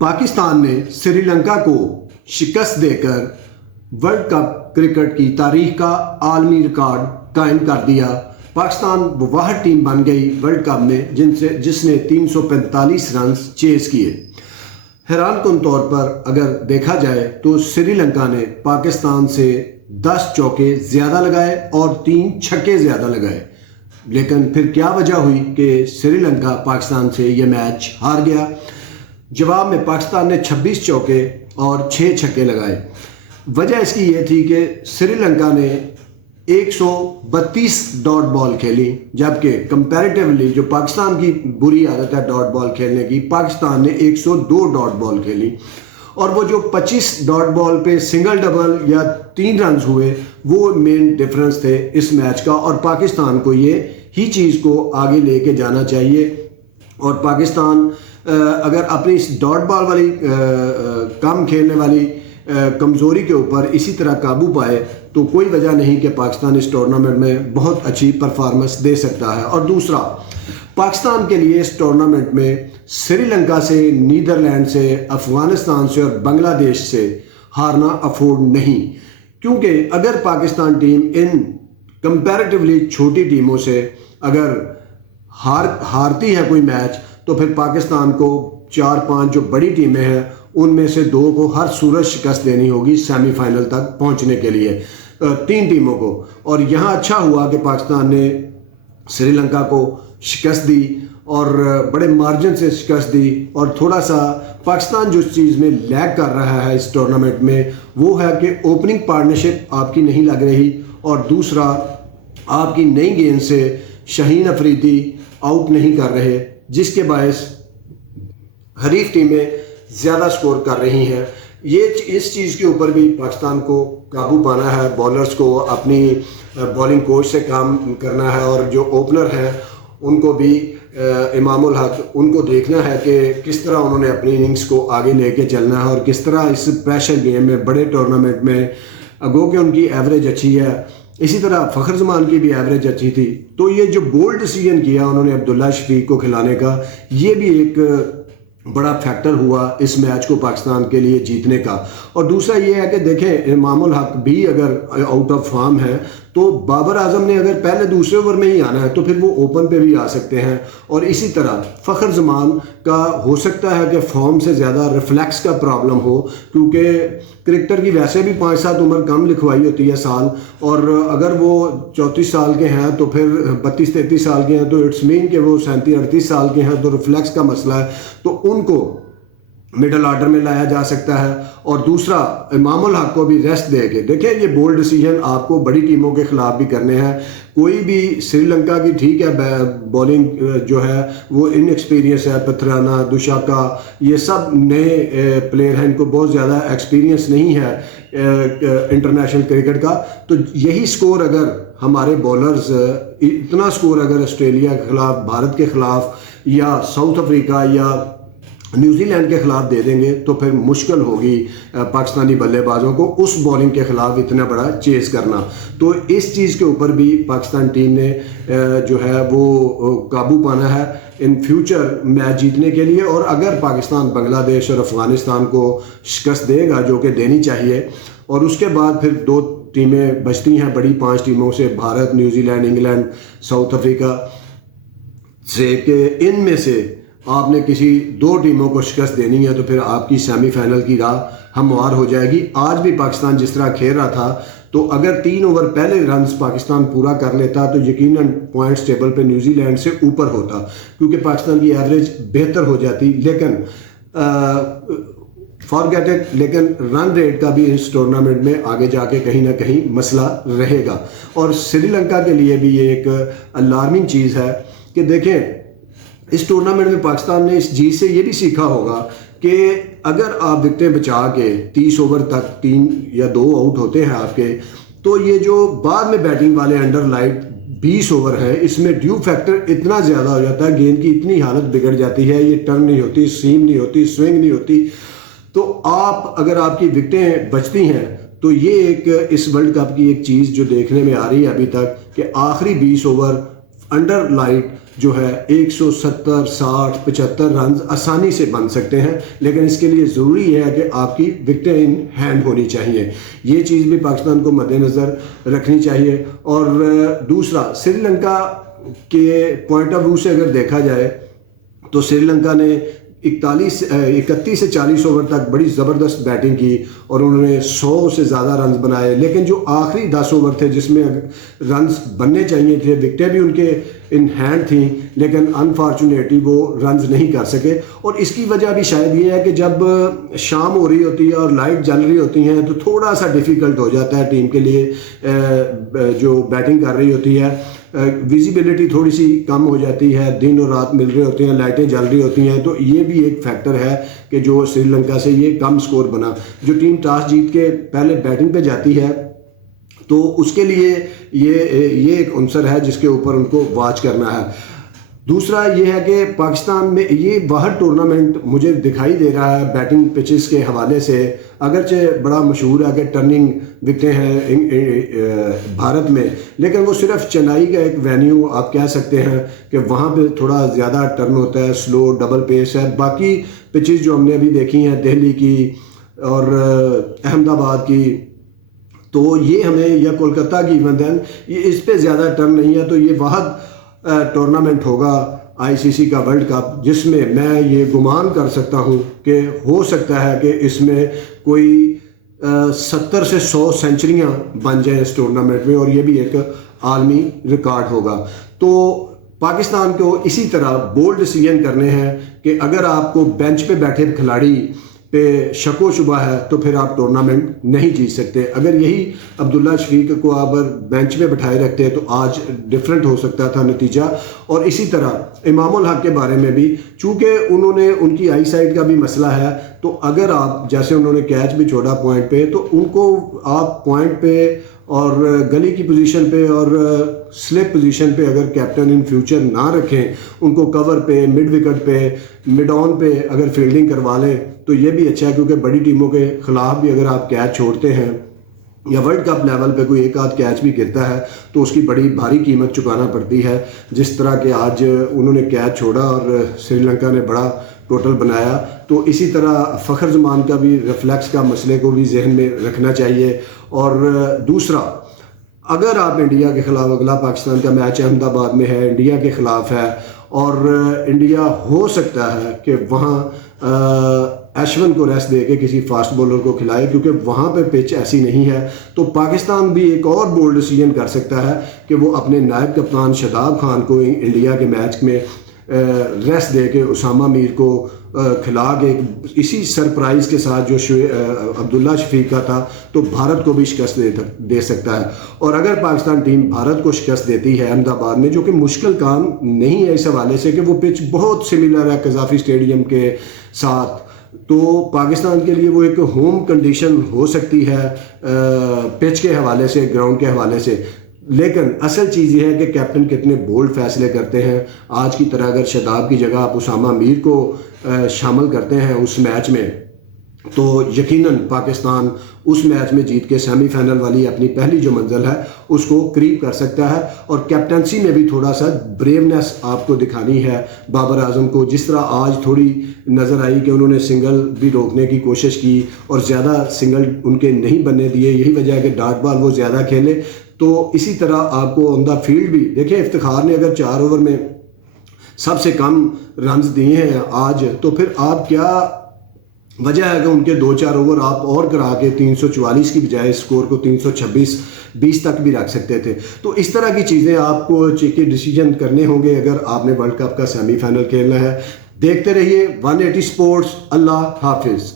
पाकिस्तान ने श्रीलंका को शिकस्त देकर वर्ल्ड कप क्रिकेट की तारीख का आलमी रिकॉर्ड कायम कर दिया। पाकिस्तान वो वाहिद टीम बन गई वर्ल्ड कप में जिसने 345 रन चेज किए। हैरान कुन तौर पर अगर देखा जाए तो श्रीलंका ने पाकिस्तान से 10 चौके ज़्यादा लगाए और 3 छक्के ज़्यादा लगाए, लेकिन फिर क्या वजह हुई कि श्रीलंका पाकिस्तान से ये मैच हार गया। जवाब में पाकिस्तान ने 26 चौके और 6 छक्के लगाए। वजह इसकी ये थी कि श्रीलंका ने 132 डॉट बॉल खेली, जबकि कंपैरेटिवली जो पाकिस्तान की बुरी आदत है डॉट बॉल खेलने की, पाकिस्तान ने 102 डॉट बॉल खेली। और वो जो 25 डॉट बॉल पे सिंगल डबल या 3 रन हुए वो मेन डिफरेंस थे इस मैच का। और पाकिस्तान को ये ही चीज़ को आगे लेके जाना चाहिए और पाकिस्तान अगर अपनी इस डॉट बॉल वाली कम खेलने वाली कमज़ोरी के ऊपर इसी तरह काबू पाए तो कोई वजह नहीं कि पाकिस्तान इस टूर्नामेंट में बहुत अच्छी परफॉर्मेंस दे सकता है। और दूसरा, पाकिस्तान के लिए इस टूर्नामेंट में श्रीलंका से, नीदरलैंड से, अफ़गानिस्तान से और बांग्लादेश से हारना अफोर्ड नहीं, क्योंकि अगर पाकिस्तान टीम इन कंपैरेटिवली छोटी टीमों से अगर हारती है कोई मैच तो फिर पाकिस्तान को 4-5 जो बड़ी टीमें हैं उनमें से 2 को हर सूरत शिकस्त देनी होगी सेमीफाइनल तक पहुंचने के लिए, 3 टीमों को। और यहाँ अच्छा हुआ कि पाकिस्तान ने श्रीलंका को शिकस्त दी और बड़े मार्जिन से शिकस्त दी। और थोड़ा सा पाकिस्तान जो चीज़ में लैग कर रहा है इस टूर्नामेंट में वो है कि ओपनिंग पार्टनरशिप आपकी नहीं लग रही, और दूसरा आपकी नई गेंद से शाहीन अफरीदी आउट नहीं कर रहे, जिसके बायस हरीफ टीमें ज़्यादा स्कोर कर रही हैं। ये इस चीज़ के ऊपर भी पाकिस्तान को काबू पाना है, बॉलर्स को अपनी बॉलिंग कोच से काम करना है और जो ओपनर हैं उनको भी इमामुल हक उनको देखना है कि किस तरह उन्होंने अपनी इनिंग्स को आगे लेके चलना है और किस तरह इस प्रेशर गेम में, बड़े टूर्नामेंट में, अगो कि उनकी एवरेज अच्छी है, इसी तरह फ़खर जमान की भी एवरेज अच्छी थी। तो ये जो बोल्ड डिसीजन किया उन्होंने अब्दुल्ला शफीक को खिलाने का, ये भी एक बड़ा फैक्टर हुआ इस मैच को पाकिस्तान के लिए जीतने का। और दूसरा ये है कि देखें, इमामुल हक भी अगर आउट ऑफ फॉर्म है तो बाबर आजम ने अगर पहले दूसरे ओवर में ही आना है तो फिर वो ओपन पे भी आ सकते हैं। और इसी तरह फ़खर जमान का हो सकता है कि फॉर्म से ज़्यादा रिफ्लेक्स का प्रॉब्लम हो, क्योंकि क्रिकेटर की वैसे भी 5-7 उम्र कम लिखवाई होती है साल, और अगर वो 34 साल के हैं तो फिर 32-33 साल के हैं तो इट्स मीन कि वो 37-38 साल के हैं, तो रिफ्लेक्स का मसला है, तो उनको मिडल ऑर्डर में लाया जा सकता है। और दूसरा, इमामुल हक को भी रेस्ट दे के देखिए, ये बोल्ड डिसीजन आपको बड़ी टीमों के खिलाफ भी करने हैं। कोई भी श्रीलंका की ठीक है बॉलिंग जो है वो इनएक्सपीरियंस है, पथराना, दुशाका, ये सब नए प्लेयर हैं, इनको बहुत ज़्यादा एक्सपीरियंस नहीं है इंटरनेशनल क्रिकेट का। तो यही स्कोर अगर हमारे बॉलर्स इतना स्कोर अगर ऑस्ट्रेलिया के खिलाफ, भारत के खिलाफ या साउथ अफ्रीका या न्यूजीलैंड के खिलाफ दे देंगे तो फिर मुश्किल होगी पाकिस्तानी बल्लेबाजों को उस बॉलिंग के खिलाफ इतना बड़ा चेज करना। तो इस चीज़ के ऊपर भी पाकिस्तान टीम ने जो है वो काबू पाना है इन फ्यूचर मैच जीतने के लिए। और अगर पाकिस्तान बांग्लादेश और अफ़गानिस्तान को शिकस्त देगा, जो कि देनी चाहिए, और उसके बाद फिर 2 टीमें बचती हैं बड़ी 5 टीमों से, Bharat, New Zealand, England, south Africa से, कि इनमें से आपने किसी 2 टीमों को शिकस्त देनी है तो फिर आपकी सेमीफाइनल की राह हमवार हो जाएगी। आज भी पाकिस्तान जिस तरह खेल रहा था, तो अगर 3 ओवर पहले रन्स पाकिस्तान पूरा कर लेता तो यकीनन पॉइंट्स टेबल पे न्यूजीलैंड से ऊपर होता, क्योंकि पाकिस्तान की एवरेज बेहतर हो जाती। लेकिन फॉरगेट इट, लेकिन रन रेट का भी इस टूर्नामेंट में आगे जाके कहीं ना कहीं मसला रहेगा। और श्रीलंका के लिए भी ये एक अलार्मिंग चीज़ है कि देखें, इस टूर्नामेंट में पाकिस्तान ने इस जीत से ये भी सीखा होगा कि अगर आप विकेटें बचा के 30 ओवर तक 3 या 2 आउट होते हैं आपके, तो ये जो बाद में बैटिंग वाले अंडर लाइट 20 ओवर है, इसमें ड्यू फैक्टर इतना ज़्यादा हो जाता है, गेंद की इतनी हालत बिगड़ जाती है, ये टर्न नहीं होती, सीम नहीं होती, स्विंग नहीं होती। तो आप अगर आपकी विकेटें बचती हैं तो ये एक इस वर्ल्ड कप की एक चीज़ जो देखने में आ रही है अभी तक, कि आखिरी 20 ओवर अंडर लाइट जो है 170, 60, 75 रन आसानी से बन सकते हैं, लेकिन इसके लिए ज़रूरी है कि आपकी विकेटें इन हैंड होनी चाहिए। ये चीज़ भी पाकिस्तान को मद्देनज़र रखनी चाहिए। और दूसरा, श्रीलंका के पॉइंट ऑफ व्यू से अगर देखा जाए तो श्रीलंका ने 31 से 40 ओवर तक बड़ी ज़बरदस्त बैटिंग की और उन्होंने 100 से ज़्यादा रन्स बनाए, लेकिन जो आखिरी 10 ओवर थे जिसमें रन्स बनने चाहिए थे, विकेटें भी उनके इन हैंड थी, लेकिन अनफॉर्चुनेटली वो रन्स नहीं कर सके। और इसकी वजह भी शायद ये है कि जब शाम हो रही होती है और लाइट जल रही होती हैं तो थोड़ा सा डिफ़िकल्ट हो जाता है टीम के लिए जो बैटिंग कर रही होती है, विजिबिलिटी थोड़ी सी कम हो जाती है, दिन और रात मिल रहे होते हैं, लाइटें जल रही होती हैं, तो ये भी एक फैक्टर है कि जो श्रीलंका से ये कम स्कोर बना। जो टीम टॉस जीत के पहले बैटिंग पे जाती है तो उसके लिए ये एक अंसर है जिसके ऊपर उनको वॉच करना है। दूसरा ये है कि पाकिस्तान में ये वाहद टूर्नामेंट मुझे दिखाई दे रहा है बैटिंग पिचेस के हवाले से, अगरचे बड़ा मशहूर है कि टर्निंग विकेटें हैं भारत में, लेकिन वो सिर्फ चेन्नई का एक वेन्यू आप कह सकते हैं कि वहाँ पे थोड़ा ज़्यादा टर्न होता है, स्लो डबल पेस है। बाकी पिचेस जो हमने अभी देखी हैं दिल्ली की और अहमदाबाद की, तो ये हमें, या कोलकाता की इवन देन, ये इस पे ज़्यादा टर्न नहीं है। तो ये वाहद टूर्नामेंट होगा आईसीसी का वर्ल्ड कप जिसमें मैं ये गुमान कर सकता हूँ कि हो सकता है कि इसमें कोई 70 से 100 सेंचुरियाँ बन जाएं इस टूर्नामेंट में, और ये भी एक आलमी रिकॉर्ड होगा। तो पाकिस्तान को इसी तरह बोल्ड डिसीजन करने हैं कि अगर आपको बेंच पे बैठे खिलाड़ी पे शको शुबा है तो फिर आप टूर्नामेंट नहीं जीत सकते। अगर यही अब्दुल्ला शफीक को आप बेंच पे बैठाए रखते तो आज डिफरेंट हो सकता था नतीजा। और इसी तरह इमामुल हक के बारे में भी, चूँकि उन्होंने, उनकी आई साइड का भी मसला है, तो अगर आप, जैसे उन्होंने कैच भी छोड़ा पॉइंट पे, तो उनको आप पॉइंट पे और गली की पोजीशन पे और स्लिप पोजीशन पे अगर कैप्टन इन फ्यूचर ना रखें, उनको कवर पे, मिड विकेट पे, मिड ऑन पे अगर फील्डिंग करवा लें तो ये भी अच्छा है, क्योंकि बड़ी टीमों के खिलाफ भी अगर आप कैच छोड़ते हैं या वर्ल्ड कप लेवल पे कोई एक आध कैच भी गिरता है तो उसकी बड़ी भारी कीमत चुकाना पड़ती है। जिस तरह के आज उन्होंने कैच छोड़ा और श्रीलंका ने बड़ा टोटल बनाया, तो इसी तरह फ़खर जमान का भी रिफ्लेक्स का मसले को भी जहन में रखना चाहिए। और दूसरा, अगर आप इंडिया के ख़िलाफ़, अगला पाकिस्तान का मैच अहमदाबाद में है, इंडिया के ख़िलाफ़ है, और इंडिया हो सकता है कि वहाँ अश्विन को रेस्ट दे के किसी फास्ट बॉलर को खिलाए, क्योंकि वहाँ पे पिच ऐसी नहीं है। तो पाकिस्तान भी एक और बोल्ड डिसीजन कर सकता है कि वो अपने नायब कप्तान शादाब खान को इंडिया के मैच में रेस्ट दे के उसामा मीर को खिला के इसी सरप्राइज़ के साथ जो अब्दुल्ला शफीक का था, तो भारत को भी शिकस्त दे सकता है। और अगर पाकिस्तान टीम भारत को शिकस्त देती है अहमदाबाद में, जो कि मुश्किल काम नहीं है इस हवाले से कि वो पिच बहुत सिमिलर है कज़ाफ़ी स्टेडियम के साथ, तो पाकिस्तान के लिए वो एक होम कंडीशन हो सकती है पिच के हवाले से, ग्राउंड के हवाले से। लेकिन असल चीज़ ये है कि कैप्टन कितने बोल्ड फैसले करते हैं। आज की तरह अगर शादाब की जगह आप उसामा मीर को शामिल करते हैं उस मैच में, तो यकीनन पाकिस्तान उस मैच में जीत के सेमीफाइनल वाली अपनी पहली जो मंजिल है उसको करीब कर सकता है। और कैप्टनसी में भी थोड़ा सा ब्रेवनेस आपको दिखानी है बाबर आजम को, जिस तरह आज थोड़ी नज़र आई कि उन्होंने सिंगल भी रोकने की कोशिश की और ज़्यादा सिंगल उनके नहीं बनने दिए, यही वजह है कि डॉट बॉल वो ज़्यादा खेले। तो इसी तरह आपको ऑन द फील्ड भी देखिए, इफ्तिखार ने अगर 4 ओवर में सबसे कम रन्स दिए हैं आज, तो फिर आप क्या वजह है कि उनके 2-4 ओवर आप और करा के 344 की बजाय स्कोर को 326-20 तक भी रख सकते थे। तो इस तरह की चीज़ें आपको चेक डिसीजन करने होंगे अगर आपने वर्ल्ड कप का सेमीफाइनल खेलना है। देखते रहिए 180 स्पोर्ट्स। अल्लाह हाफिज़।